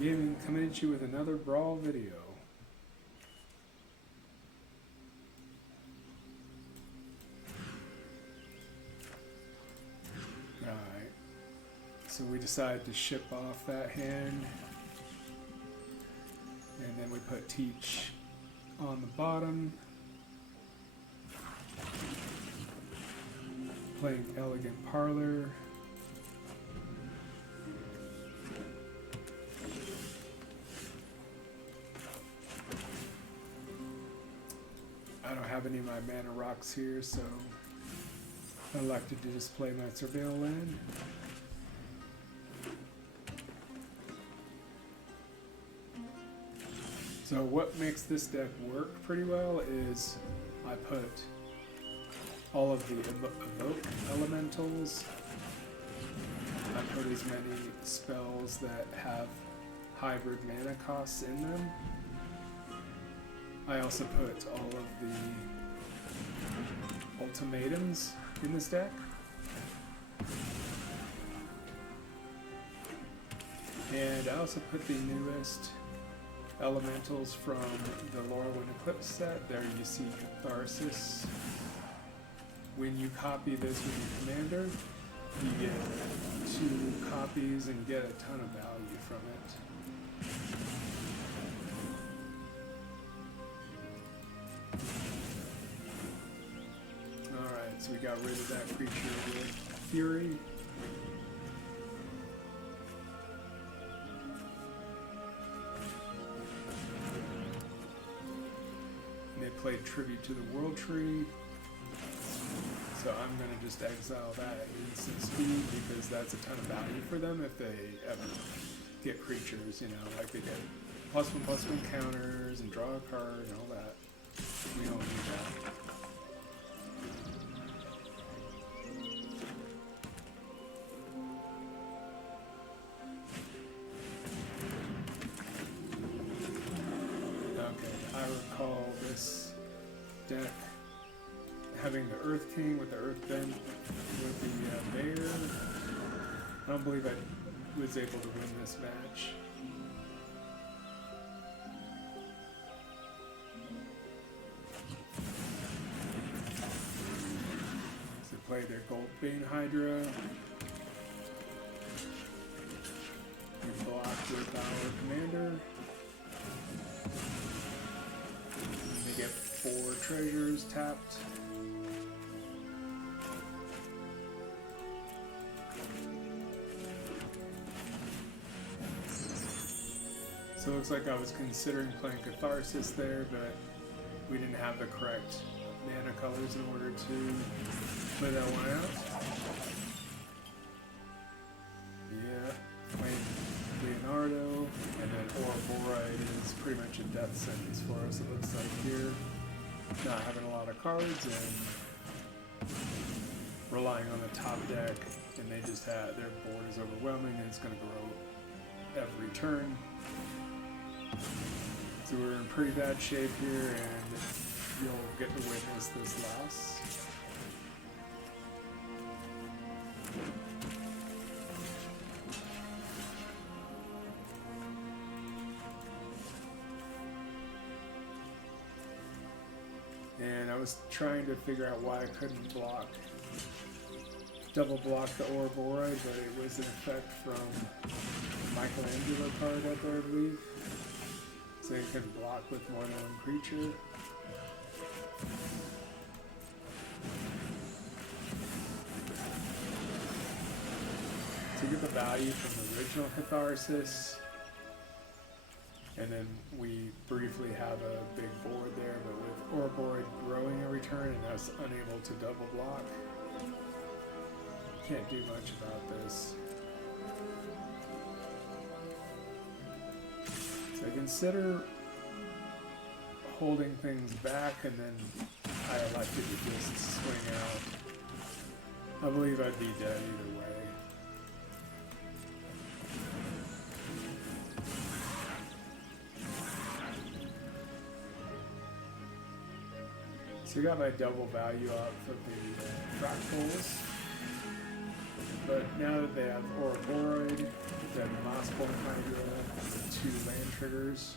Gaming coming at you with another Brawl video. Alright, so we decided to ship off that hand, and then we put Teach on the bottom, playing Elegant Parlor. I don't have any of my mana rocks here, so I elected to just play my Surveil land. So what makes this deck work pretty well is I put all of the evoke elementals. I put as many spells that have hybrid mana costs in them. I also put all of the ultimatums in this deck. And I also put the newest elementals from the Lorwyn Eclipse set. There you see Catharsis. When you copy this with your commander, you get 2 copies and get a ton of value from it. Alright, so we got rid of that creature with Fury. And they played Tribute to the World Tree. So I'm going to just exile that at instant speed because that's a ton of value for them if they ever get creatures, you know, like they get +1/+1 counters and draw a card and all that. We don't need that. Okay, I recall this deck having the Earth King with the Earth Bend with the Bear. I don't believe I was able to win this match. So they play their Goldbane Hydra. We block with our commander. They get 4 treasures tapped. So it looks like I was considering playing Catharsis there, but we didn't have the correct mana colors in order to play that one out. Yeah, playing Leonardo, and then Ouroboros is pretty much a death sentence for us, it looks like here. Not having a lot of cards and relying on the top deck, and they just had, their board is overwhelming and it's going to grow every turn. So we're in pretty bad shape here, and you'll get to witness this loss. And I was trying to figure out why I couldn't double block the Ouroboros, but it was an effect from Michelangelo card out there, I believe. So you can block with more than one creature. So you get the value from the original Catharsis, and then we briefly have a big board there, but with Ouroboros growing every turn and us unable to double block, can't do much about this. So I consider holding things back, and then I elected to just swing out. I believe I'd be dead either way. So So I got my double value up for the fractals. But now that they have Ouroboros, they have Mossborn Hydra, and 2 land triggers.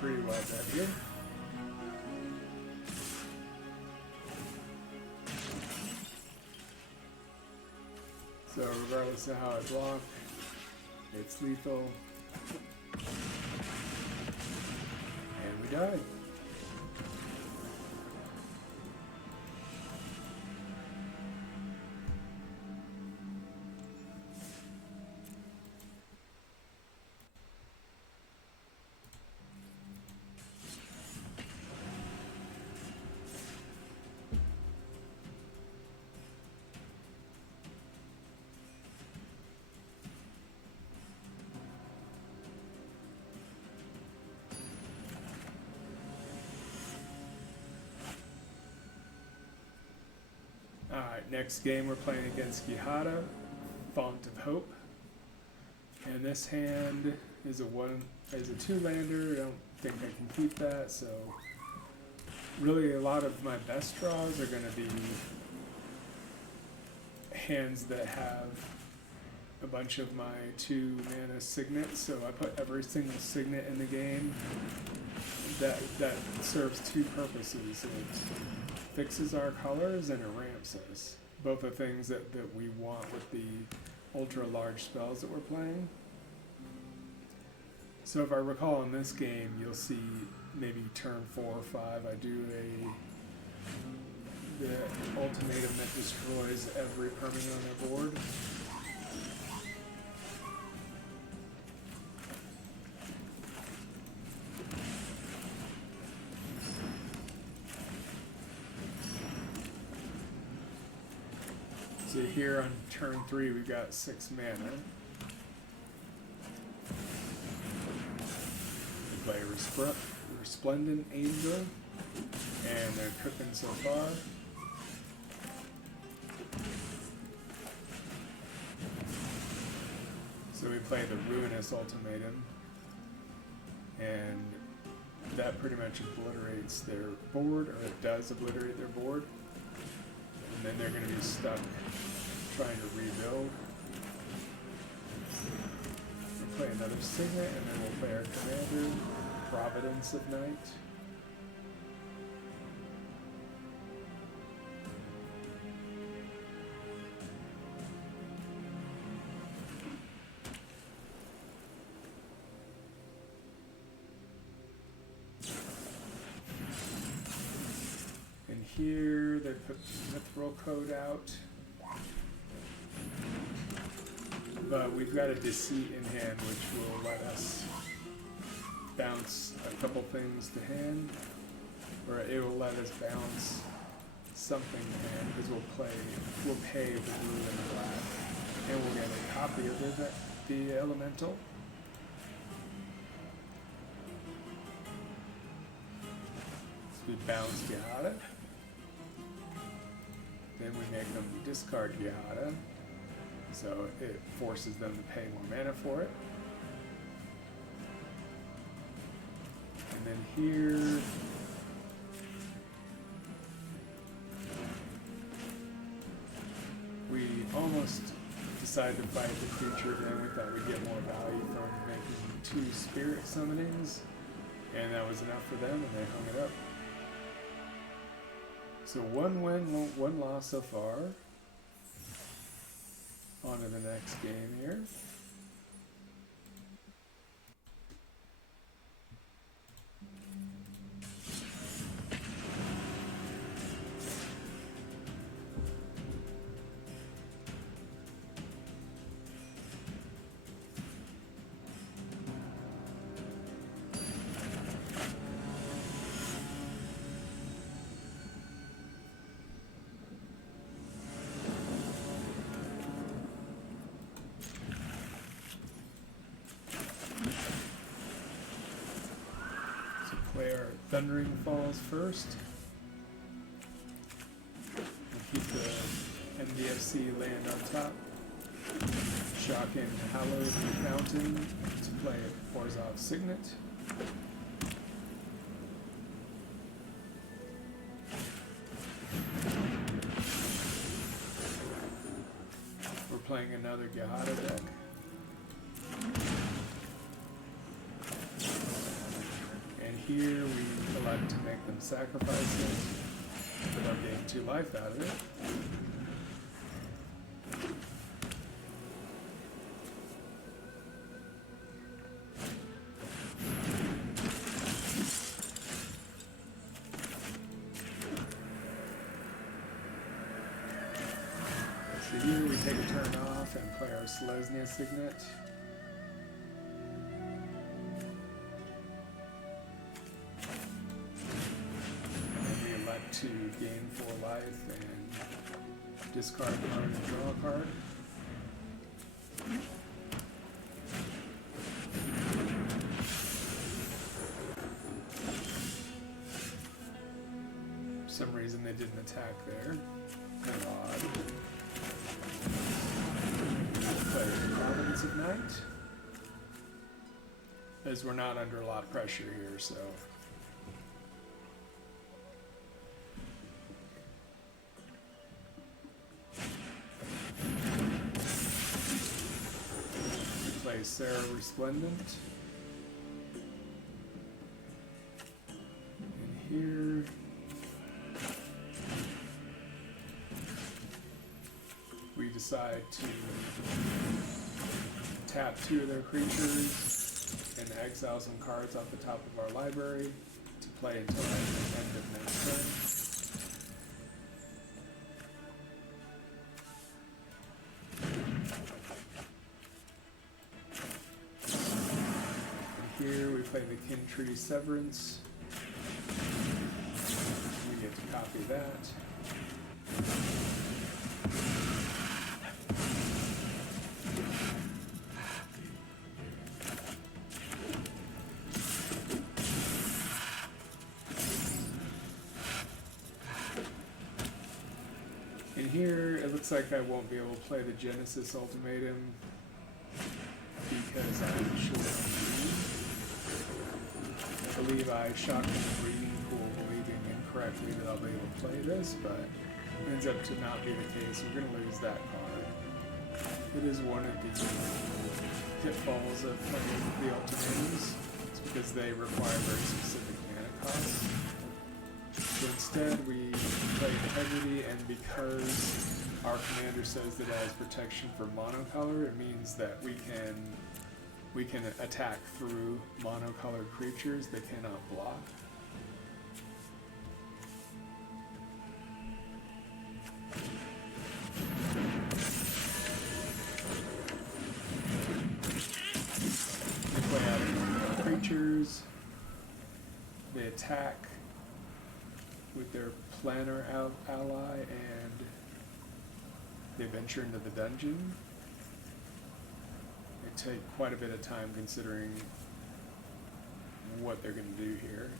Pretty well done here. So regardless of how I block, it's lethal. And we died. Alright, next game we're playing against Gihada, Font of Hope. And this hand is a 2-lander. I don't think I can keep that, so really a lot of my best draws are going to be hands that have a bunch of my 2 mana signets. So I put every single signet in the game that serves 2 purposes. It fixes our colors and it ramps us. Both are things that we want with the ultra large spells that we're playing. So if I recall in this game, you'll see maybe turn 4 or 5, I do the ultimatum that destroys every permanent on their board. So here on turn 3 we got 6 mana. We play Resplendent Angel, and they're cooking so far. So we play the Ruinous Ultimatum, and that pretty much obliterates their board, or it does obliterate their board. And then they're going to be stuck trying to rebuild. We'll play another Signet, and then we'll play our commander, Providence of Night. And here they put Mithril Code out. But we've got a Deceit in hand, which will let us bounce a couple things to hand, or it will let us bounce something to hand, because we'll pay the blue and the black, and we'll get a copy of the elemental. So we bounce Gihada, then we make them discard Gihada, so it forces them to pay more mana for it. And then here, we almost decided to fight the creature, then we thought we'd get more value from making 2 spirit summonings, and that was enough for them, and they hung it up. So 1 win, 1 loss so far. On to the next game here. Play our Thundering Falls first. We'll keep the MDFC land on top. Shock in Hallowed Fountain to play Orzhov Signet. We're playing another Gahada deck. And here we elect to make them sacrifice it without getting 2 life out of it. So here we take a turn off and play our Selesnya Signet. To gain 4 life and discard a card and draw a card. For some reason they didn't attack there. Kind of odd. Play Providence of Night. As we're not under a lot of pressure here, so. Sarah Resplendent. And here we decide to tap 2 of their creatures and exile some cards off the top of our library to play until the end of next turn. Here we play the Kin-Tree Severance. We get to copy that. And here it looks like I won't be able to play the Genesis Ultimatum because I'm short on green. I believe I shocked in the breeding pool believing incorrectly that I'll be able to play this, but it ends up to not be the case. We're going to lose that card. It is one of the pitfalls of playing the ultimatums. It's because they require very specific mana costs. So instead we play Integrity, and because our commander says that it has protection for monocolor, it means that we can attack through monocolored creatures that cannot block. We play out creatures. They attack with their planner ally, and they venture into the dungeon. They take quite a bit of time considering what they're going to do here.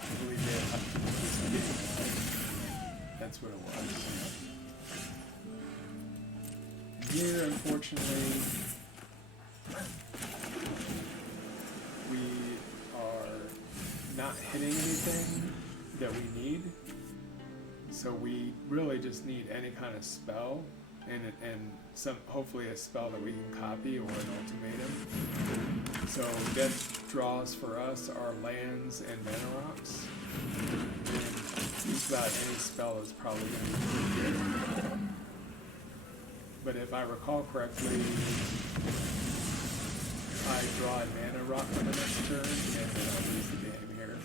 I believe they have to just get out. That's what it was. Here, unfortunately, we are not hitting anything that we need. So we really just need any kind of spell, and hopefully a spell that we can copy or an ultimatum. So death draws for us are lands and mana rocks. And just about any spell is probably going to be pretty good. But if I recall correctly, I draw a mana rock on the next turn, and then I'll lose the game here.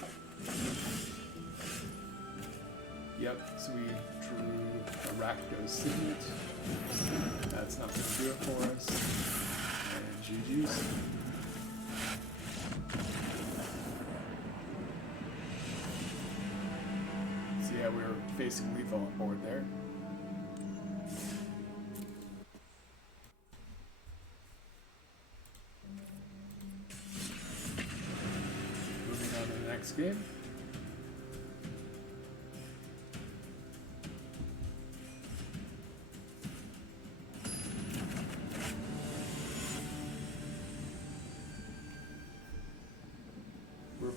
Yep, so we drew a Rakdos Signet. That's not going to do it for us. And GG's. So yeah, we were facing lethal on board there. Moving on to the next game.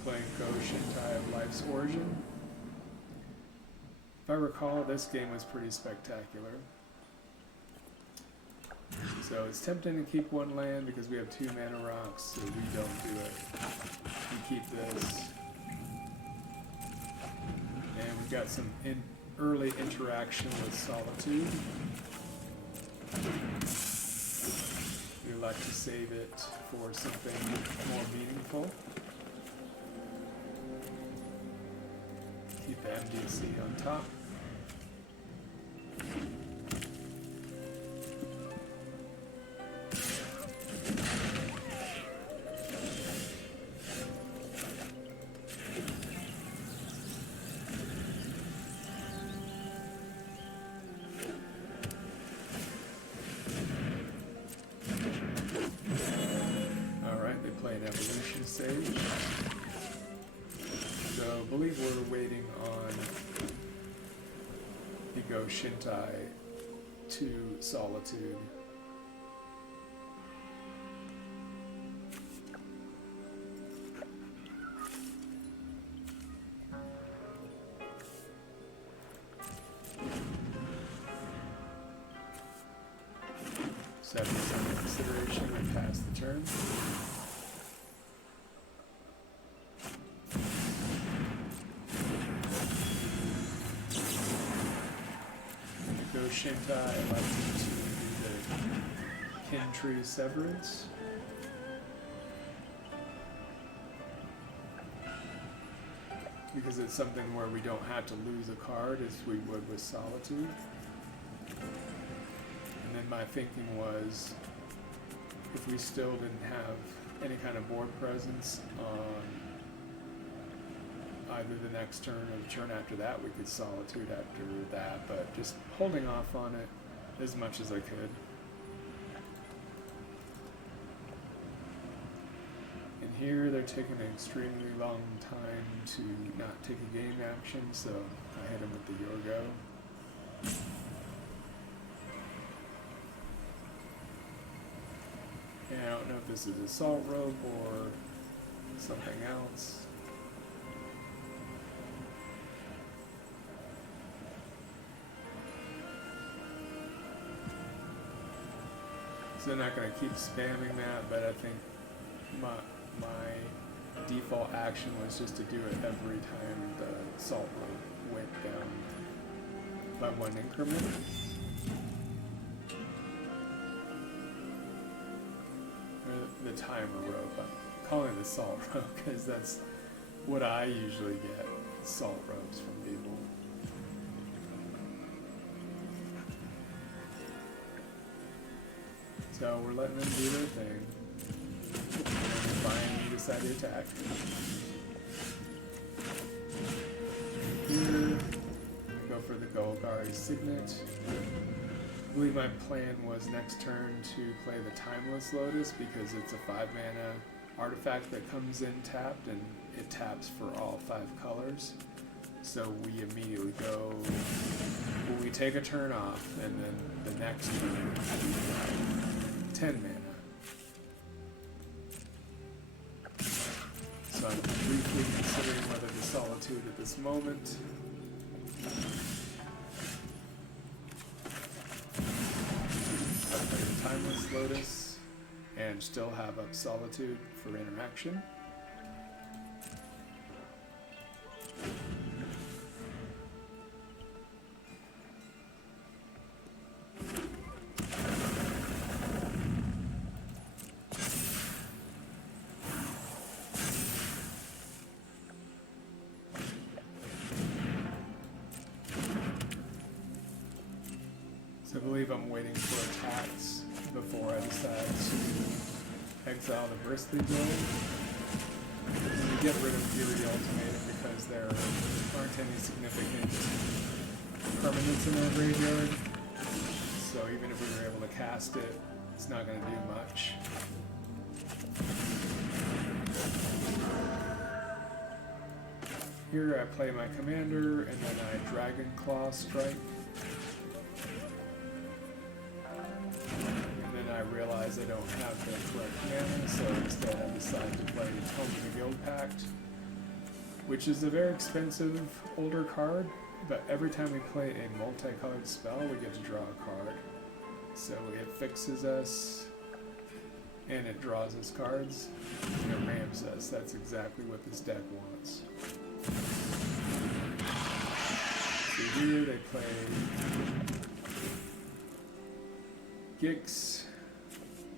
playing Go Shintai of Life's Origin. If I recall, this game was pretty spectacular. So it's tempting to keep one land because we have 2 mana rocks, so we don't do it. We keep this. And we've got some early interaction with Solitude. We like to save it for something more meaningful. Keep the MDC on top. Sage. So I believe we're waiting on the Go Shintai to Solitude. So after some consideration, we pass the turn. Shintai elected to do the Kin-Tree Severance. Because it's something where we don't have to lose a card as we would with Solitude. And then my thinking was, if we still didn't have any kind of board presence on either the next turn or the turn after that, we could Solitude after that, but just holding off on it as much as I could. And here they're taking an extremely long time to not take a game action, so I hit him with the Yorgo. And I don't know if this is Assault Rope or something else. So I'm not going to keep spamming that, but I think my default action was just to do it every time the Salt Rope went down by 1 increment. The timer rope. I'm calling it the Salt Rope because that's what I usually get, Salt Ropes from people. So we're letting them do their thing. And then finally decide to attack. Here, we go for the Golgari Signet. I believe my plan was next turn to play the Timeless Lotus because it's a 5-mana artifact that comes in tapped and it taps for all 5 colors. So we immediately go, well, we take a turn off and then the next turn we have 10 mana. So I'm briefly considering whether to Solitude at this moment. Timeless Lotus and still have up Solitude for interaction. I believe I'm waiting for attacks before I decide to exile the Bristly build. And get rid of Fury Ultimatum because there aren't any significant permanents in our graveyard. So even if we were able to cast it, it's not going to do much. Here I play my commander and then I Dragon Claw strike. I realize I don't have the correct mana, so instead I decide to play Tome of the Guild Pact which is a very expensive older card, but every time we play a multicolored spell, we get to draw a card. So it fixes us, and it draws us cards, and it ramps us. That's exactly what this deck wants. So here they play Gix,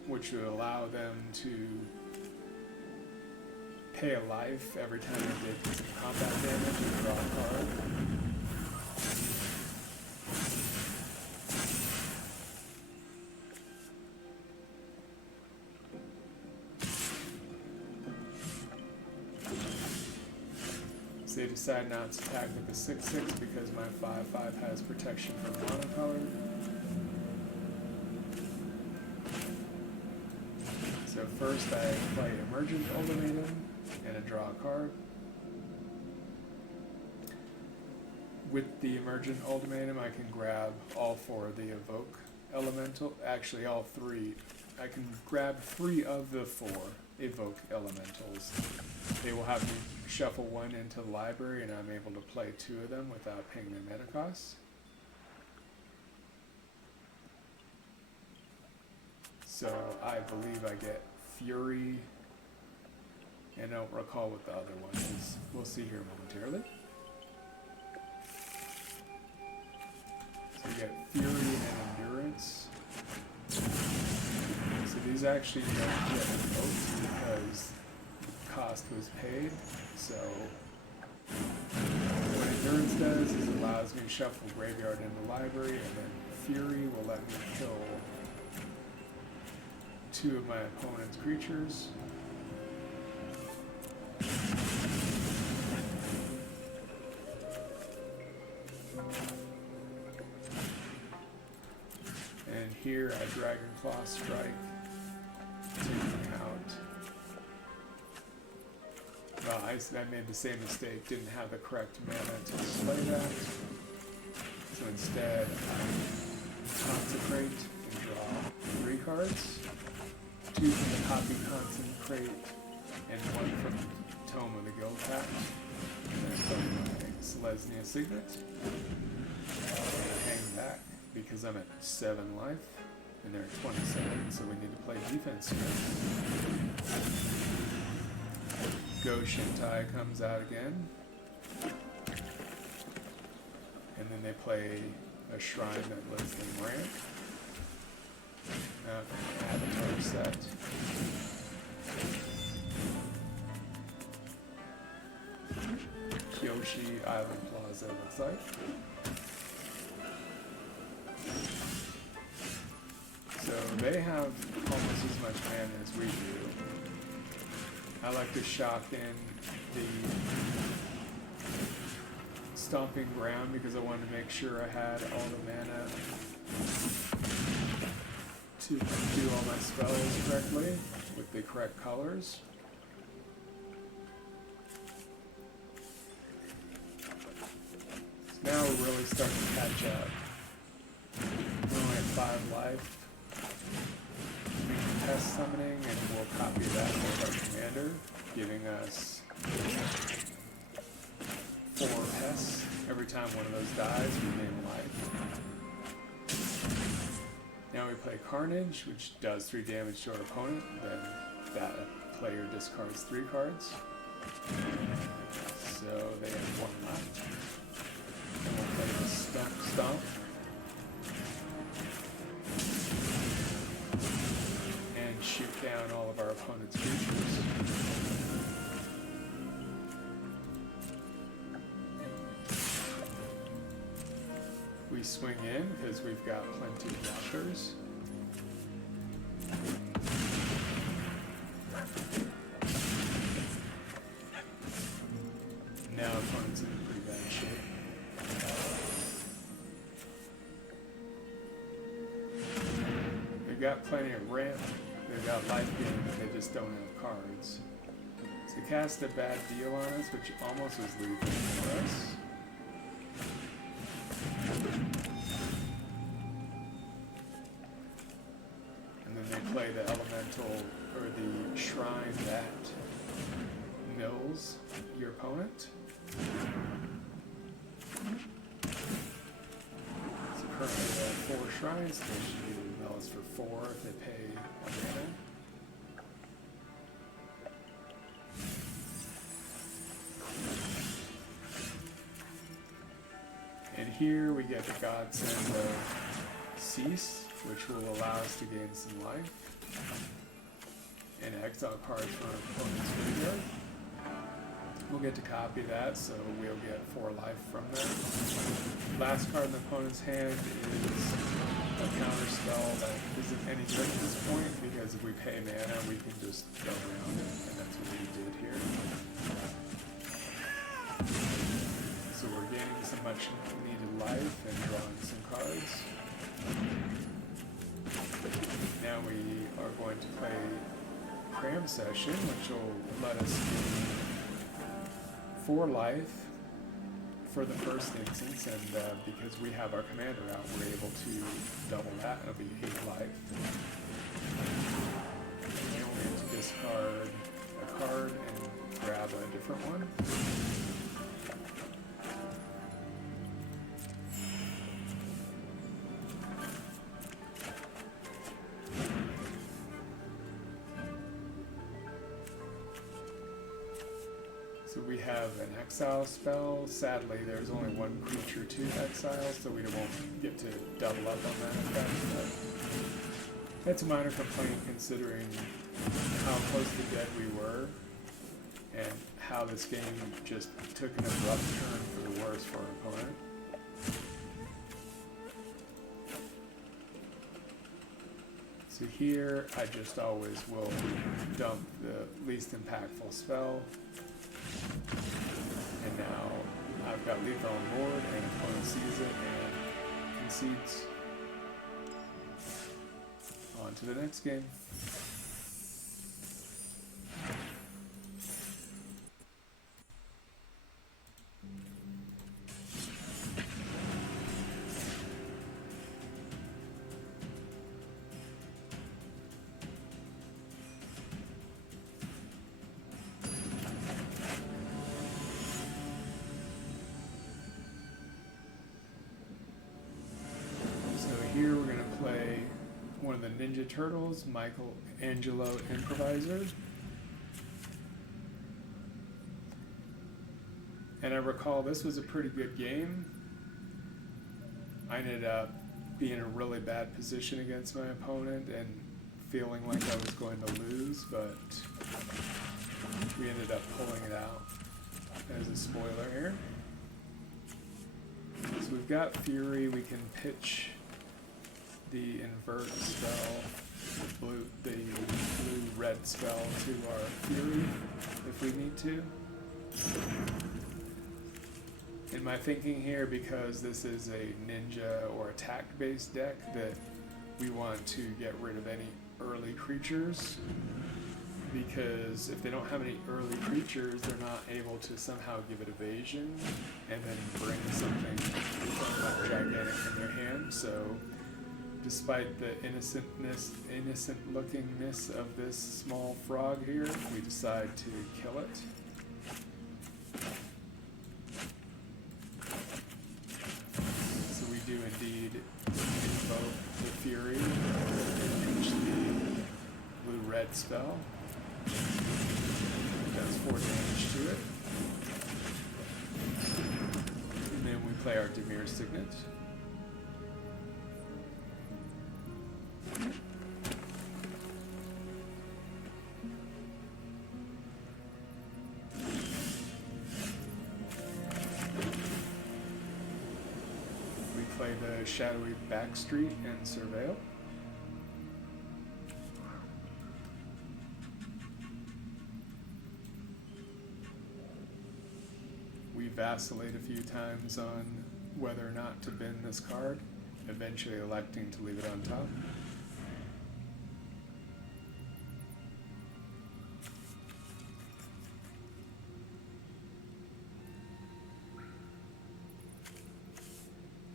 which would allow them to pay a life every time they did some combat damage and draw a card. So they decide not to attack with the 6/6 because my 5/5 has protection from monocolor. So first I play Emergent Ultimatum and I draw a card. With the Emergent Ultimatum I can grab all 4 of the Evoke Elemental, actually all 3. I can grab 3 of the 4 Evoke Elementals. They will have me shuffle 1 into the library and I'm able to play 2 of them without paying their mana costs. So I believe I get Fury, and I don't recall what the other one is. We'll see here momentarily. So we get Fury and Endurance. So these actually don't get invoked because the cost was paid. So what Endurance does is it allows me to shuffle Graveyard in the library, and then Fury will let me kill 2 of my opponent's creatures. And here I Dragonclaw Strike, taking out. Well, I made the same mistake, didn't have the correct mana to slay that. So instead I Consecrate and draw 3 cards. 2 from the Copy Consecrate, and 1 from the Tome of the Guild Pact. And then from my Selesnya Signet. Hang back because I'm at 7 life, and they're at 27, so we need to play defense here. Goshintai comes out again. And then they play a Shrine that lets them ramp. Avatar set. Kyoshi Island Plaza looks like. So they have almost as much mana as we do. I like to shock in the Stomping Ground because I wanted to make sure I had all the mana to do all my spells correctly with the correct colors. So now we're really starting to catch up. We're only at 5 life. We can test summoning and we'll copy that with our commander, giving us 4 pests. Every time one of those dies, we gain life. Now we play Carnage, which does 3 damage to our opponent, then that player discards 3 cards. So they have 1 left. Then we'll play the Stump Stomp. And shoot down all of our opponent's creatures. We swing in because we've got plenty of blockers. Now opponent's in pretty bad shape. They've got plenty of ramp, they've got life gain, but they just don't have cards. So they cast a bad deal on us, which almost was lethal for us. And then they play the elemental, or the shrine that mills your opponent. So currently they have 4 shrines, so they should be mills for 4 if they pay a mana. And here we get the godsend of Cease, which will allow us to gain some life. And exile cards for our opponent's graveyard. We'll get to copy that, so we'll get 4 life from that. Last card in the opponent's hand is a counter spell that isn't any good at this point, because if we pay mana, we can just go around it, and that's what we did here. So we're gaining some much needed life and drawing some cards. Now we are going to play Cram Session, which will let us gain 4 life for the first instance, and because we have our commander out, we're able to double that. It'll be 8 life. And we only have to discard a card and grab a different one. So we have an exile spell. Sadly, there's only 1 creature to exile, so we won't get to double up on that effect. But that's a minor complaint considering how close to dead we were and how this game just took an abrupt turn for the worse for our opponent. So here, I just always will dump the least impactful spell. And now I've got lethal on board, and opponent sees it and concedes. On to the next game. Here we're going to play one of the Ninja Turtles, Michelangelo Improviser. And I recall this was a pretty good game. I ended up being in a really bad position against my opponent and feeling like I was going to lose, but we ended up pulling it out as a spoiler here. So we've got Fury, we can pitch the invert spell, the blue-red spell to our Fury if we need to. In my thinking here, because this is a ninja or attack-based deck, that we want to get rid of any early creatures, because if they don't have any early creatures, they're not able to somehow give it evasion and then bring something gigantic in their hand. So despite the innocent lookingness of this small frog here, we decide to kill it. So we do indeed invoke the Fury and pinch the blue-red spell. It does 4 damage to it. And then we play our Dimir Signet. Play the Shadowy Backstreet and Surveil. We vacillate a few times on whether or not to bin this card, eventually electing to leave it on top.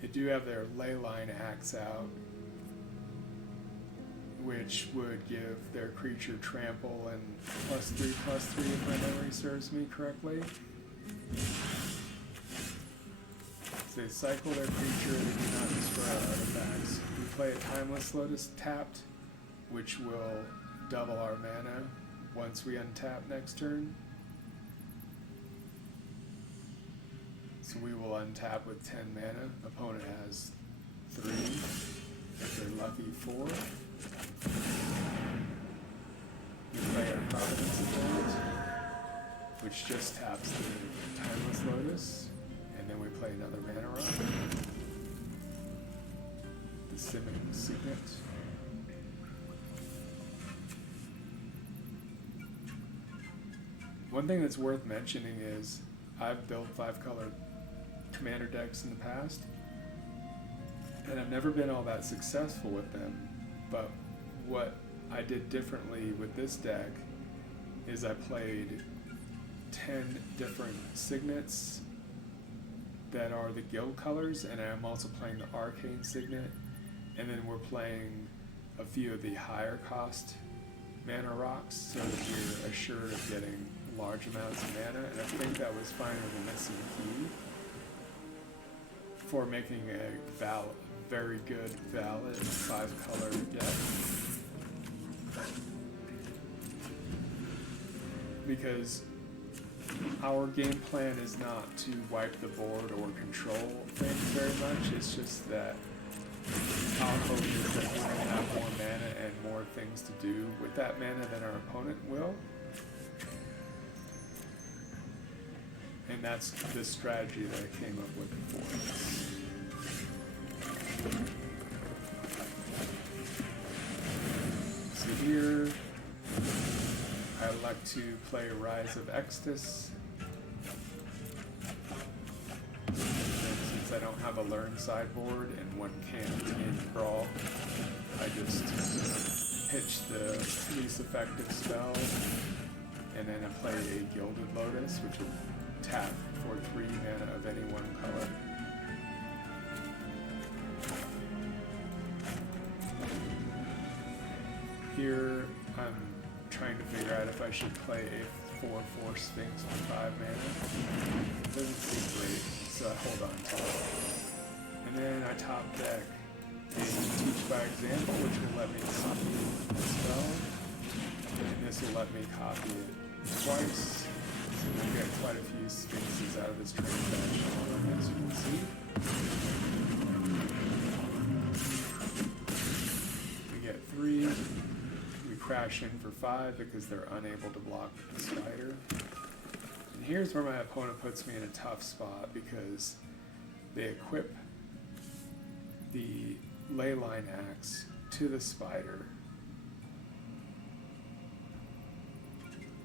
They do have their Leyline Axe out, which would give their creature trample and +3/+3 if my memory serves me correctly. So they cycle their creature, they do not destroy our artifacts. We play a Timeless Lotus tapped, which will double our mana once we untap next turn. So we will untap with 10 mana. Opponent has 3. If they're lucky, 4. We play our Providence of Night, which just taps the Timeless Lotus, and then we play another mana rock. The Signet. One thing that's worth mentioning is I've built 5-color commander decks in the past, and I've never been all that successful with them, but what I did differently with this deck is I played 10 different signets that are the guild colors, and I'm also playing the arcane signet, and then we're playing a few of the higher cost mana rocks so that you're assured of getting large amounts of mana, and I think that was finally the missing key for making a very good, valid 5-color deck. Because our game plan is not to wipe the board or control things very much, it's just that our hope is that we're going to have more mana and more things to do with that mana than our opponent will. And that's the strategy that I came up with before. So here, I like to play Rise of Extus. And since I don't have a Learn sideboard and one can't in Brawl, I just pitch the least effective spell, and then I play a Gilded Lotus, which will tap for 3 mana of any one color. Here, I'm trying to figure out if I should play a 4/4 Sphinx for 5 mana. It doesn't seem great, so I hold on to it. And then I top deck a Teach by Example, which will let me copy the spell, and this will let me copy it twice. So we'll get quite a few Sphinxes out of this transaction, as you can see. We get 3. We crash in for 5 because they're unable to block the spider. And here's where my opponent puts me in a tough spot because they equip the Leyline Axe to the spider.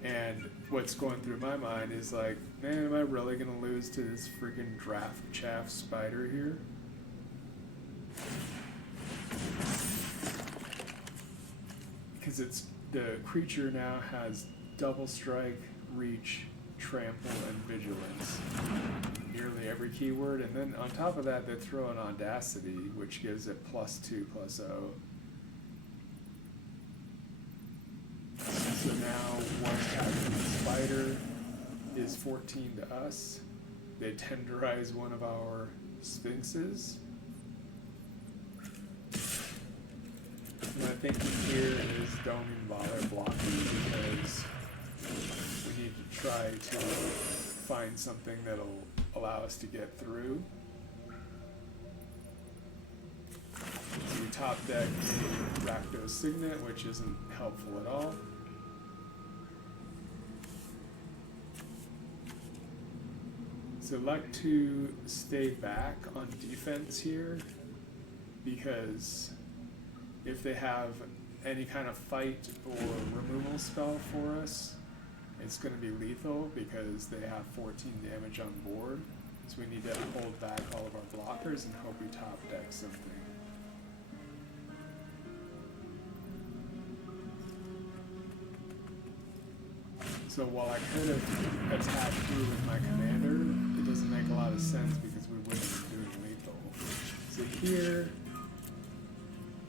And what's going through my mind is like, man, am I really going to lose to this freaking draft chaff spider here? Because it's the creature now has double strike, reach, trample, and vigilance. Nearly every keyword, and then on top of that they throw an audacity, which gives it +2/+0. So now one tap from the spider is 14 to us. They tenderize one of our Sphinxes. My thinking here is don't even bother blocking because we need to try to find something that'll allow us to get through. So we top deck a Fractal Signet, which isn't helpful at all. So I like to stay back on defense here because if they have any kind of fight or removal spell for us, it's going to be lethal because they have 14 damage on board. So we need to hold back all of our blockers and hope we top deck something. So while I could have attacked through with my commander, it doesn't make a lot of sense because we wouldn't be doing lethal. So here,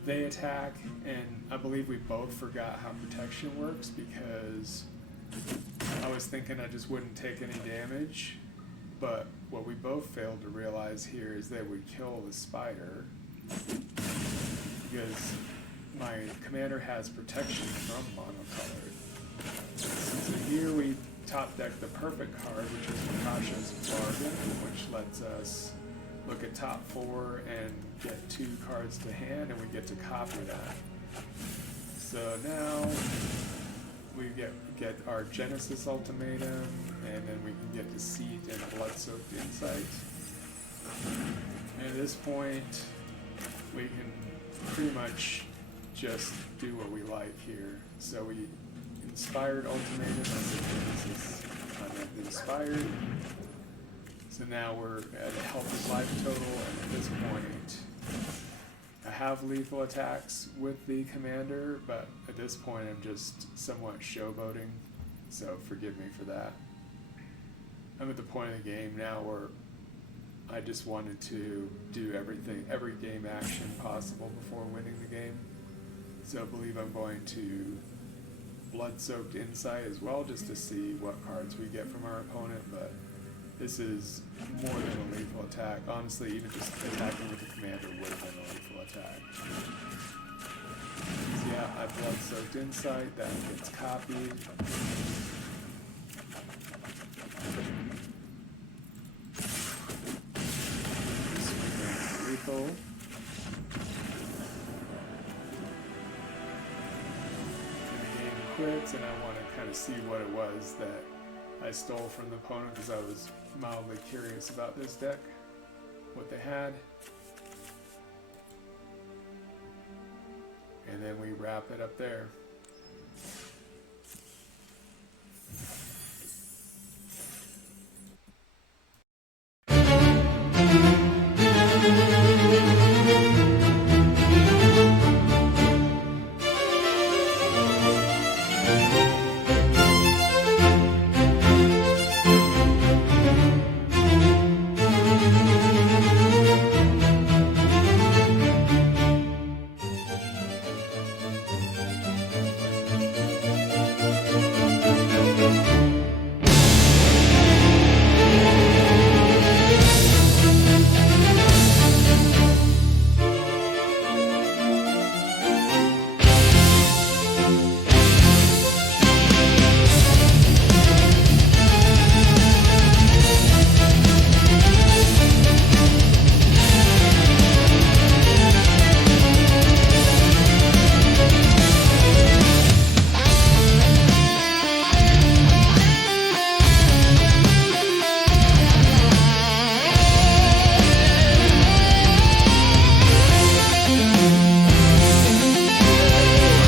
they attack, and I believe we both forgot how protection works because I was thinking I just wouldn't take any damage, but what we both failed to realize here is that we kill the spider because my commander has protection from monocolored. So here we top deck the perfect card, which is Makasha's Bargain, which lets us look at top 4 and get 2 cards to hand, and we get to copy that. So now we get our Genesis Ultimatum, and then we can get Deceit and Blood-Soaked Insight. And at this point, we can pretty much just do what we like here. So we Inspired Ultimatum, that's the Genesis. I'm Inspired. So now we're at a healthy life total, and at this point, I have lethal attacks with the commander, but at this point I'm just somewhat showboating, so forgive me for that. I'm at the point of the game now where I just wanted to do every game action possible before winning the game. So I believe I'm going to Blood-Soaked Insight as well, just to see what cards we get from our opponent, but this is more than a lethal attack. Honestly, even just attacking with the commander would have been a lethal attack. So yeah, I Blood-Soaked Insight, that gets copied. Lethal. Quits, and I want to kind of see what it was that I stole from the opponent because I was mildly curious about this deck, what they had. And then we wrap it up there.